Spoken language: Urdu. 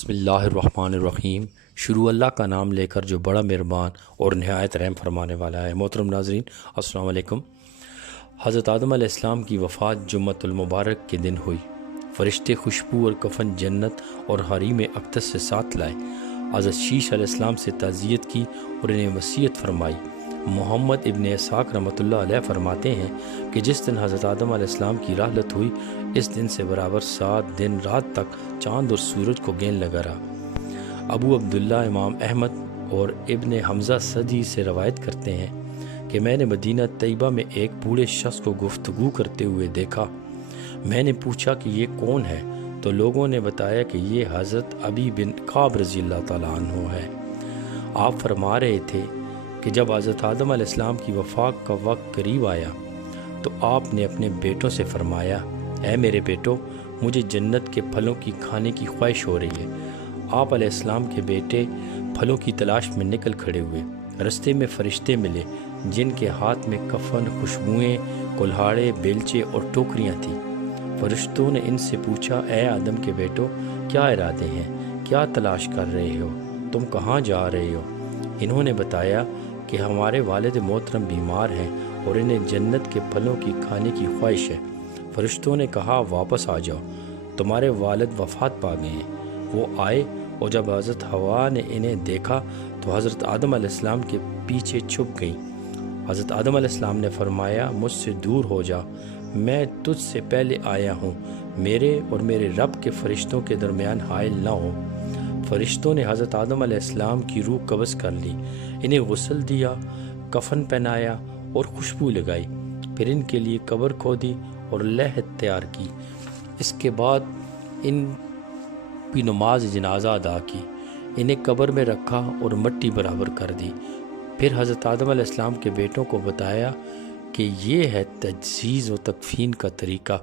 بسم اللہ الرحمن الرحیم۔ شروع اللہ کا نام لے کر جو بڑا مہربان اور نہایت رحم فرمانے والا ہے۔ محترم ناظرین السلام علیکم۔ حضرت آدم علیہ السلام کی وفات جمعۃ المبارک کے دن ہوئی۔ فرشتے خوشبو اور کفن جنت اور حریم اقدس سے ساتھ لائے۔ حضرت شیش علیہ السلام سے تعزیت کی اور انہیں وصیت فرمائی۔ محمد ابن اسحاق رحمۃ اللہ علیہ فرماتے ہیں کہ جس دن حضرت آدم علیہ السلام کی رحلت ہوئی، اس دن سے برابر 7 دن رات تک چاند اور سورج کو گین لگا رہا۔ ابو عبداللہ امام احمد اور ابن حمزہ صدی سے روایت کرتے ہیں کہ میں نے مدینہ طیبہ میں ایک بوڑھے شخص کو گفتگو کرتے ہوئے دیکھا۔ میں نے پوچھا کہ یہ کون ہے، تو لوگوں نے بتایا کہ یہ حضرت ابی بن کعب رضی اللہ تعالیٰ عنہ ہے۔ آپ فرما رہے تھے کہ جب حضرت آدم علیہ السلام کی وفات کا وقت قریب آیا تو آپ نے اپنے بیٹوں سے فرمایا، اے میرے بیٹو، مجھے جنت کے پھلوں کی کھانے کی خواہش ہو رہی ہے۔ آپ علیہ السلام کے بیٹے پھلوں کی تلاش میں نکل کھڑے ہوئے۔ رستے میں فرشتے ملے جن کے ہاتھ میں کفن، خوشبوئیں، کلہاڑے، بیلچے اور ٹوکریاں تھیں۔ فرشتوں نے ان سے پوچھا، اے آدم کے بیٹو، کیا ارادے ہیں؟ کیا تلاش کر رہے ہو؟ تم کہاں جا رہے ہو؟ انہوں نے بتایا کہ ہمارے والد محترم بیمار ہیں اور انہیں جنت کے پھلوں کی کھانے کی خواہش ہے۔ فرشتوں نے کہا، واپس آ جاؤ، تمہارے والد وفات پا گئے ہیں۔ وہ آئے اور جب حضرت حوا نے انہیں دیکھا تو حضرت آدم علیہ السلام کے پیچھے چھپ گئیں۔ حضرت آدم علیہ السلام نے فرمایا، مجھ سے دور ہو جا، میں تجھ سے پہلے آیا ہوں، میرے اور میرے رب کے فرشتوں کے درمیان حائل نہ ہو۔ فرشتوں نے حضرت آدم علیہ السلام کی روح قبض کر لی، انہیں غسل دیا، کفن پہنایا اور خوشبو لگائی، پھر ان کے لیے قبر کھودی اور لحد تیار کی۔ اس کے بعد ان کی نماز جنازہ ادا کی، انہیں قبر میں رکھا اور مٹی برابر کر دی۔ پھر حضرت آدم علیہ السلام کے بیٹوں کو بتایا کہ یہ ہے تجہیز و تکفین کا طریقہ۔